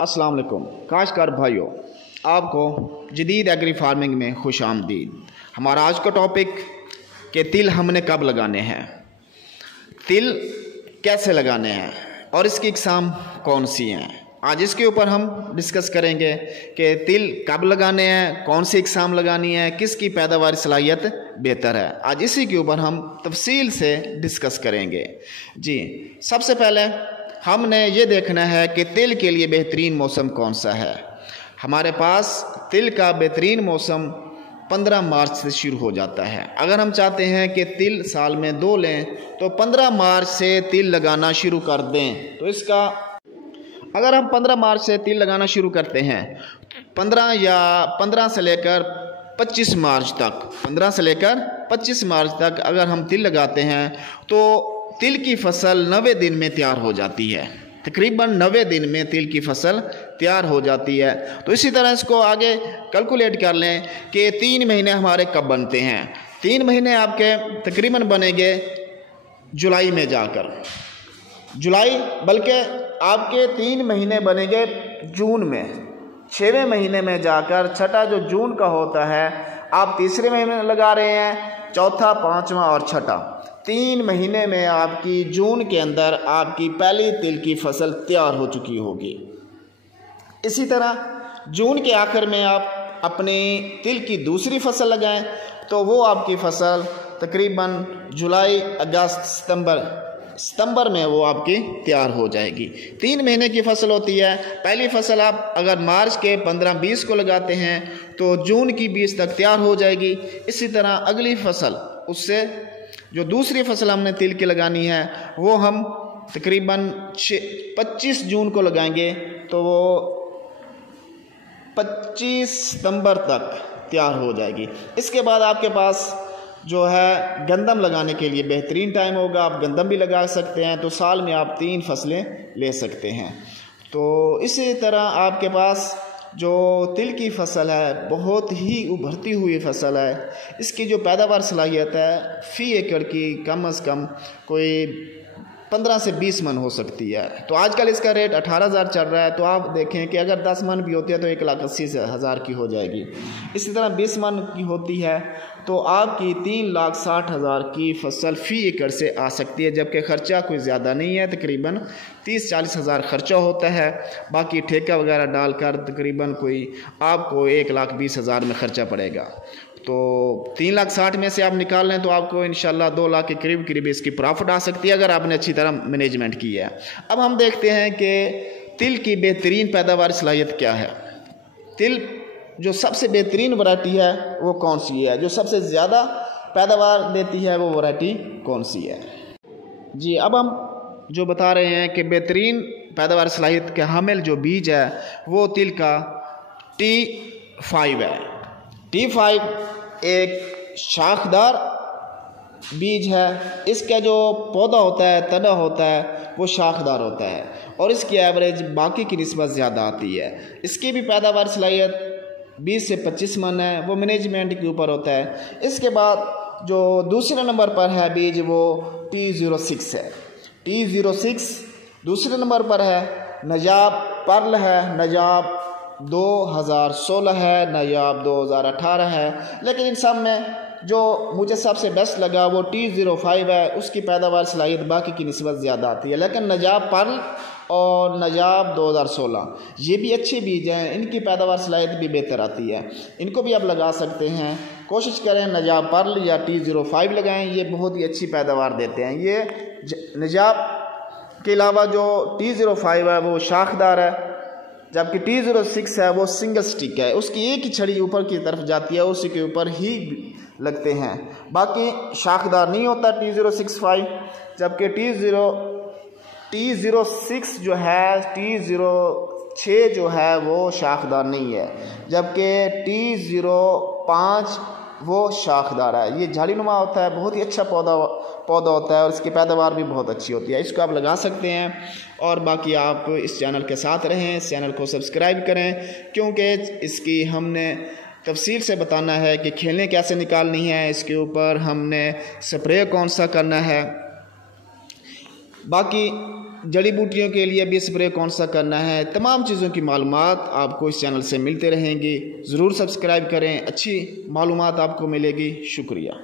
अस्सलाम वालेकुम काश्तकार भाइयों, आपको जदीद एग्री फार्मिंग में खुश आमदीद। हमारा आज का टॉपिक कि तिल हमने कब लगाने हैं, तिल कैसे लगाने हैं और इसकी इकसाम कौन सी हैं। आज इसके ऊपर हम डिस्कस करेंगे कि तिल कब लगाने हैं, कौन सी इकसाम लगानी है, किसकी पैदावार सलाहियत बेहतर है। आज इसी के ऊपर हम तफसील से डिस्कस करेंगे। जी, सबसे पहले हमने ये देखना है कि तिल के लिए बेहतरीन मौसम कौन सा है। हमारे पास तिल का बेहतरीन मौसम 15 मार्च से शुरू हो जाता है। अगर हम चाहते हैं कि तिल साल में 2 लें तो 15 मार्च से तिल लगाना शुरू कर दें। तो इसका अगर हम 15 मार्च से तिल लगाना शुरू करते हैं, 15 से लेकर 25 मार्च तक, 15 से लेकर 25 मार्च तक अगर हम तिल लगाते हैं तो तिल की फसल 90 दिन में तैयार हो जाती है। तकरीबन 90 दिन में तिल की फसल तैयार हो जाती है। तो इसी तरह इसको आगे कैलकुलेट कर लें कि 3 महीने हमारे कब बनते हैं। 3 महीने आपके तकरीबन बनेंगे जुलाई में जाकर, जुलाई, बल्कि आपके 3 महीने बनेंगे जून में। 6वें महीने में जाकर छठा जो जून का होता है, आप तीसरे महीने लगा रहे हैं, चौथा, 5वां और छठा। 3 महीने में आपकी जून के अंदर आपकी पहली तिल की फसल तैयार हो चुकी होगी। इसी तरह जून के आखिर में आप अपनी तिल की दूसरी फसल लगाएं तो वो आपकी फसल तकरीबन जुलाई, अगस्त, सितंबर में वो आपकी तैयार हो जाएगी। 3 महीने की फसल होती है। पहली फसल आप अगर मार्च के 15-20 को लगाते हैं तो जून की 20 तक तैयार हो जाएगी। इसी तरह अगली फसल, उससे जो दूसरी फसल हमने तिल की लगानी है वो हम तकरीबन 25 जून को लगाएंगे तो वो 25 सितंबर तक तैयार हो जाएगी। इसके बाद आपके पास जो है गंदम लगाने के लिए बेहतरीन टाइम होगा। आप गंदम भी लगा सकते हैं, तो साल में आप 3 फसलें ले सकते हैं। तो इसी तरह आपके पास जो तिल की फसल है बहुत ही उभरती हुई फसल है। इसकी जो पैदावार सलाहियत है फ़ी एकड़ की कम से कम कोई 15 से 20 मन हो सकती है। तो आजकल इसका रेट 18,000 चल रहा है। तो आप देखें कि अगर 10 मन भी होती है तो 1,80,000 की हो जाएगी। इसी तरह 20 मन की होती है तो आपकी 3,60,000 की फसल फ़ी एकड़ से आ सकती है, जबकि ख़र्चा कोई ज़्यादा नहीं है। तकरीबन 30-40,000 ख़र्चा होता है। बाकी ठेका वगैरह डालकर तकरीबन कोई आपको 1,20,000 में ख़र्चा पड़ेगा। तो 3,60,000 में से आप निकाल लें तो आपको इंशाल्लाह 2 लाख के करीब इसकी प्रॉफिट आ सकती है अगर आपने अच्छी तरह मैनेजमेंट की है। अब हम देखते हैं कि तिल की बेहतरीन पैदावार सलाहियत क्या है। तिल जो सबसे बेहतरीन वैरायटी है वो कौन सी है, जो सबसे ज़्यादा पैदावार देती है वो वैरायटी कौन सी है। जी, अब हम जो बता रहे हैं कि बेहतरीन पैदावार सलाहियत के हामिल जो बीज है वो तिल का T5 है। T5 एक शाखदार बीज है। इसका जो पौधा होता है, तना होता है, वो शाखदार होता है और इसकी एवरेज बाकी की निस्बत ज़्यादा आती है। इसकी भी पैदावार सलाहियत 20 से 25 मन है, वो मैनेजमेंट के ऊपर होता है। इसके बाद जो दूसरे नंबर पर है बीज वो T06 है। T06 दूसरे नंबर पर है। नजाब पर्ल है, नजाब 2016 है, नजाब 2018 है। लेकिन इन सब में जो मुझे सबसे बेस्ट लगा वो T05 है। उसकी पैदावार सलाहियत बाकी की निस्बत ज़्यादा आती है। लेकिन नजाब पर्ल और नजाब 2016 ये भी अच्छे बीज हैं, इनकी पैदावार सलाहियत भी बेहतर आती है। इनको भी आप लगा सकते हैं। कोशिश करें नजाब पर्ल या T05 लगाएं, ये बहुत ही अच्छी पैदावार देते हैं। ये नजाब के अलावा जो T05 है वो शाखदार है, जबकि T06 है वो सिंगल स्टिक है। उसकी एक ही छड़ी ऊपर की तरफ जाती है, उसी के ऊपर ही लगते हैं, बाकी शाखदार नहीं होता T065। जबकि T06 जो है, T06 जो है वो शाखदार नहीं है, जबकि T05 वो शाखदार है। ये झाड़ीनुमा होता है, बहुत ही अच्छा पौधा होता है और इसकी पैदावार भी बहुत अच्छी होती है। इसको आप लगा सकते हैं। और बाकी आप इस चैनल के साथ रहें, इस चैनल को सब्सक्राइब करें, क्योंकि इसकी हमने तफसील से बताना है कि खेलें कैसे निकालनी है, इसके ऊपर हमने स्प्रे कौन सा करना है। बाकी जड़ी बूटियों के लिए भी स्प्रे कौन सा करना है, तमाम चीज़ों की मालूमात आपको इस चैनल से मिलते रहेंगी। ज़रूर सब्सक्राइब करें, अच्छी मालूमात आपको मिलेगी। शुक्रिया।